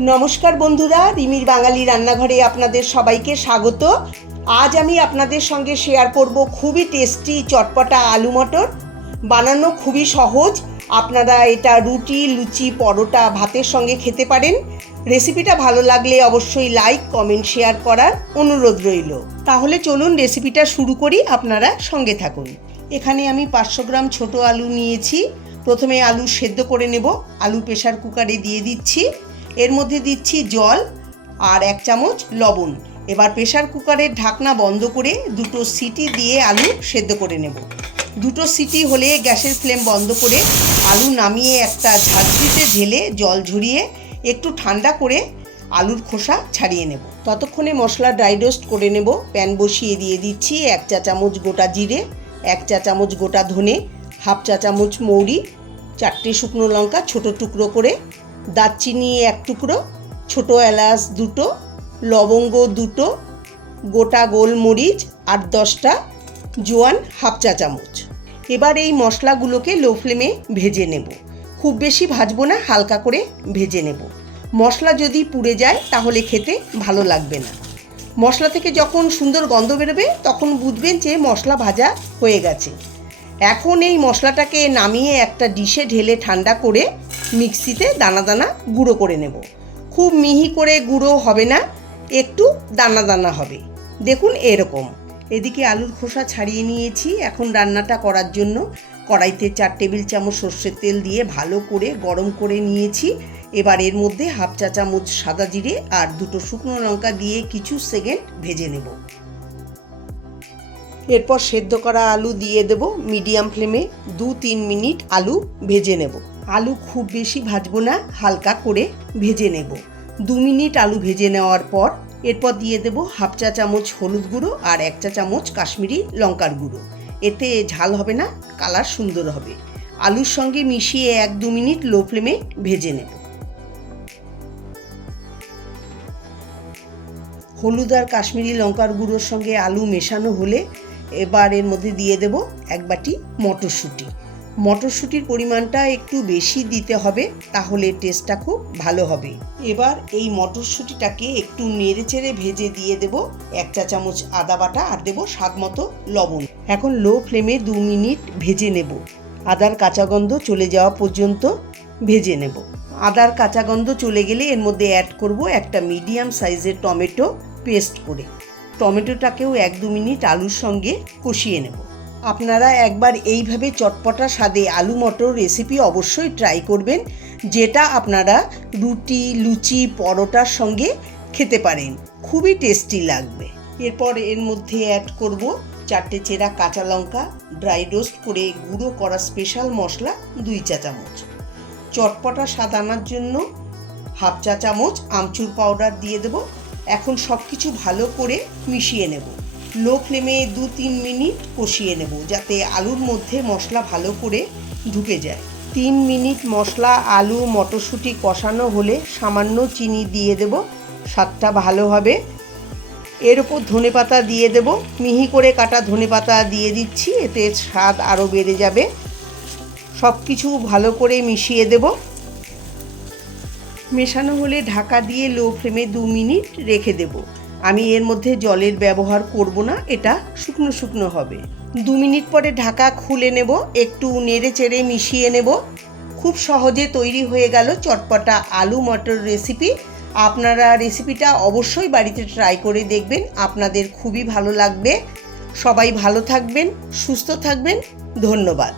নমস্কার বন্ধুরা, রিমির বাঙালি রান্নাঘরে আপনাদের সবাইকে স্বাগত। আজ আমি আপনাদের সঙ্গে শেয়ার করব খুবই টেস্টি চটপটা আলু মটর। বানানো খুবই সহজ। আপনারা এটা রুটি, লুচি, পরোটা, ভাতের সঙ্গে খেতে পারেন। রেসিপিটা ভালো লাগলে অবশ্যই লাইক, কমেন্ট, শেয়ার করার অনুরোধ রইল। তাহলে চলুন রেসিপিটা শুরু করি, আপনারা সঙ্গে থাকুন। এখানে আমি 500 গ্রাম ছোট আলু নিয়েছি। প্রথমে আলু সেদ্ধ করে নেব। আলু প্রেসার কুকারে দিয়ে দিচ্ছি। এর মধ্যে দিচ্ছি জল আর 1 চামচ লবণ। এবার প্রেসার কুকারের ঢাকনা বন্ধ করে 2টো সিটি দিয়ে আলু সেদ্ধ করে নেব। 2টো সিটি হলে গ্যাসের ফ্লেম বন্ধ করে আলু নামিয়ে একটা ঝাঁঝরিতে ঢেলে জল ঝরিয়ে একটু ঠান্ডা করে আলুর খোসা ছাড়িয়ে নেব। ততক্ষণে মশলা ড্রাই রোস্ট করে নেব। প্যান বসিয়ে দিয়ে দিচ্ছি 1 চা চামচ গোটা জিরে, 1 চা চামচ গোটা ধনে, হাফ চা চামচ মৌরি, 4টে শুকনো লঙ্কা ছোটো টুকরো করে, দারচিনি 1 টুকরো, ছোটো এলাচ 2টো, লবঙ্গ 2টো, গোটা গোলমরিচ 8-10টা, জোয়ান হাফ চা চামচ। এবার এই মশলাগুলোকে লো ফ্লেমে ভেজে নেব। খুব বেশি ভাজবো না, হালকা করে ভেজে নেব। মশলা যদি পুড়ে যায় তাহলে খেতে ভালো লাগবে না। মশলা থেকে যখন সুন্দর গন্ধ বেরোবে তখন বুঝবেন যে মশলা ভাজা হয়ে গেছে। এখন এই মশলাটাকে নামিয়ে একটা ডিশে ঢেলে ঠান্ডা করে মিক্সিতে দানা দানা গুঁড়ো করে নেব। খুব মিহি করে গুঁড়ো হবে না, একটু দানা দানা হবে। দেখুন এরকম। এদিকে আলুর খোসা ছাড়িয়ে নিয়েছি। এখন রান্নাটা করার জন্য কড়াইতে 4 টেবিল চামচ সর্ষের তেল দিয়ে ভালো করে গরম করে নিয়েছি। এবার এর মধ্যে হাফ চা চামচ সাদা জিরে আর 2টো শুকনো লঙ্কা দিয়ে কিছু সেকেন্ড ভেজে নেব। এরপর সেদ্ধ করা আলু দিয়ে দেব। মিডিয়াম ফ্লেমে 2-3 মিনিট আলু ভেজে নেব। আলু খুব বেশি ভাজবো না, হালকা করে ভেজে নেব। 2 মিনিট আলু ভেজে নেওয়ার পর এরপর দিয়ে দেব হাফ চা চামচ হলুদ গুঁড়ো আর 1 চা চামচ কাশ্মীরি লঙ্কার গুঁড়ো। এতে ঝাল হবে না, কালার সুন্দর হবে। আলুর সঙ্গে মিশিয়ে 1-2 মিনিট লো ফ্লেমে ভেজে নেব। হলুদ আর কাশ্মীরি লঙ্কার গুঁড়োর সঙ্গে আলু মেশানো হলে এবার এর মধ্যে দিয়ে দেব 1 বাটি মটরশুঁটি। মটরশুঁটির পরিমাণটা একটু বেশি দিতে হবে, তাহলে টেস্টটা খুব ভালো হবে। এবার এই মটরশুঁটিটাকে একটু নেড়ে চেড়ে ভেজে দিয়ে দেব 1 চা চামচ আদা বাটা আর দেব স্বাদ মতো লবণ। এখন লো ফ্লেমে 2 মিনিট ভেজে নেব। আদার কাঁচা গন্ধ চলে যাওয়া পর্যন্ত ভেজে নেব। আদার কাঁচা গন্ধ চলে গেলে এর মধ্যে অ্যাড করব একটা মিডিয়াম সাইজের টমেটো পেস্ট করে। টমেটোটাকেও 1-2 মিনিট আলুর সঙ্গে কষিয়ে নেব। আপনারা একবার এইভাবে চটপটা স্বাদে আলু মটর রেসিপি অবশ্যই ট্রাই করবেন, যেটা আপনারা রুটি, লুচি, পরোটার সঙ্গে খেতে পারেন। খুবই টেস্টি লাগবে। এরপর এর মধ্যে অ্যাড করব 4টে চেরা কাঁচা লঙ্কা, ড্রাই রোস্ট করে গুঁড়ো করা স্পেশাল মশলা 2 চা চামচ। চটপটা স্বাদ আনার জন্য হাফ চা চামচ আমচুর পাউডার দিয়ে দেব। এখন সব কিছু ভালো করে মিশিয়ে নেব। লো ফ্লেমে 2-3 মিনিট কষিয়ে নেব, যাতে আলুর মধ্যে মশলা ভালো করে ঢুকে যায়। 3 মিনিট মশলা, আলু, মটরশুঁটি কষানো হলে সামান্য চিনি দিয়ে দেব, স্বাদটা ভালো হবে। এর ওপর ধনেপাতা দিয়ে দেব। মিহি করে কাটা ধনেপাতা দিয়ে দিচ্ছি, এতে স্বাদ আরও বেড়ে যাবে। সব কিছু ভালো করে মিশিয়ে দেব। মেশানো হলে ঢাকা দিয়ে লো ফ্লেমে 2 মিনিট রেখে দেব। আমি এর মধ্যে জলের ব্যবহার করব না, এটা শুকনো শুকনো হবে। 2 মিনিট পরে ঢাকা খুলে নেব, একটু নেড়ে চেড়ে মিশিয়ে নেব। খুব সহজে তৈরি হয়ে গেল চটপটা আলু মটর রেসিপি। আপনারা রেসিপিটা অবশ্যই বাড়িতে ট্রাই করে দেখবেন, আপনাদের খুবই ভালো লাগবে। সবাই ভালো থাকবেন, সুস্থ থাকবেন। ধন্যবাদ।